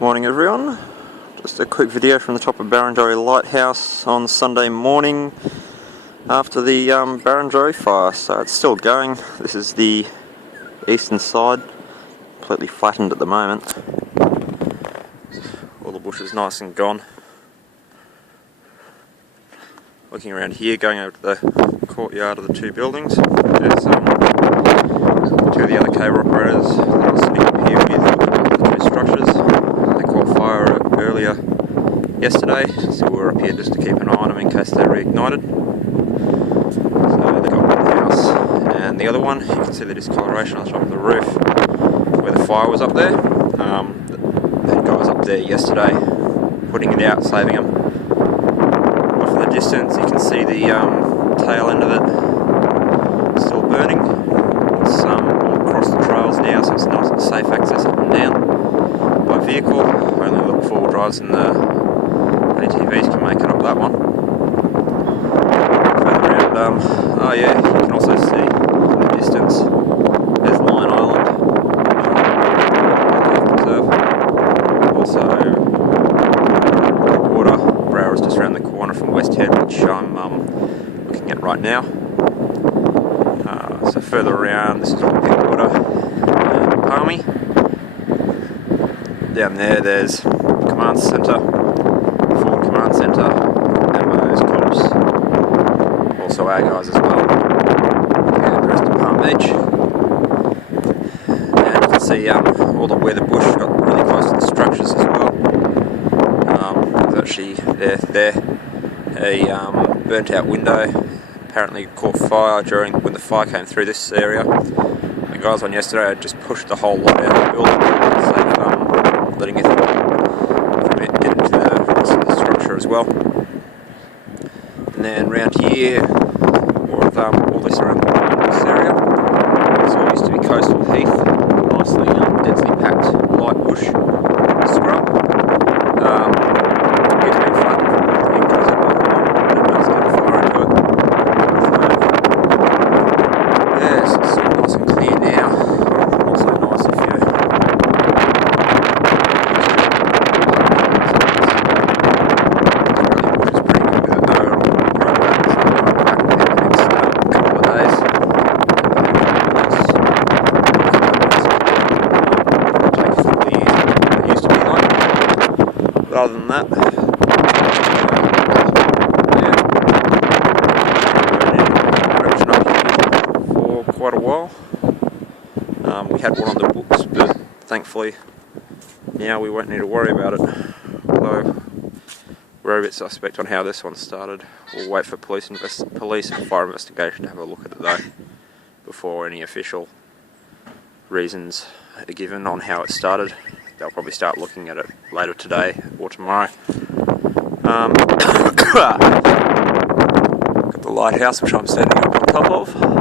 Morning everyone, just a quick video from the top of Barrenjoey Lighthouse on Sunday morning after the Barrenjoey fire. So it's still going. This is the eastern side, completely flattened at the moment. All the bush is nice and gone. Looking around here, going over to the courtyard of the two buildings, there's two of the other cable operators that are sitting up here with the two structures. They caught fire earlier yesterday, so we're up here just to keep an eye on them in case they reignited. So they got one house, and the other one, you can see the discoloration on the top of the roof where the fire was up there. The guys up there yesterday putting it out, saving them. Off in the distance you can see the tail end of it still burning. It's across the trails now, so it's nice and safe access up and down by vehicle. Only the four-wheel drives and the ATVs can make it up that one. Further around, oh yeah, you can also see in the distance there's Lion Island Reserve. Also Water Brower is just around the corner from West Head, which I'm looking at right now. So further around, this is Pittwater and Palmy. Down there's Command Centre, Forward Command Centre, Ammo's, Cops, also our guys as well, and the rest of Palm Beach. And you can see all the weather bush got really close to the structures as well. There's actually a burnt out window. Apparently caught fire when the fire came through this area. The guys on yesterday had just pushed the whole lot out of the building, so letting it get into the rest of the structure as well. And then round here, more of all this around this area. This all used to be coastal heath, nicely densely packed light bush, scrub. It's been flattened. It goes up like one and it does get a fire into it. It's nice and clear now. Also nice if you bush is pretty good with it though. It'll grow back, so I'll be back in the next couple of days. It'll take a couple of years what it used to be like. But other than that, quite a while. We had one on the books, but thankfully now we won't need to worry about it. Although we're a bit suspect on how this one started. We'll wait for police and fire investigation to have a look at it though, before any official reasons are given on how it started. They'll probably start looking at it later today or tomorrow. Got the lighthouse which I'm standing up on top of.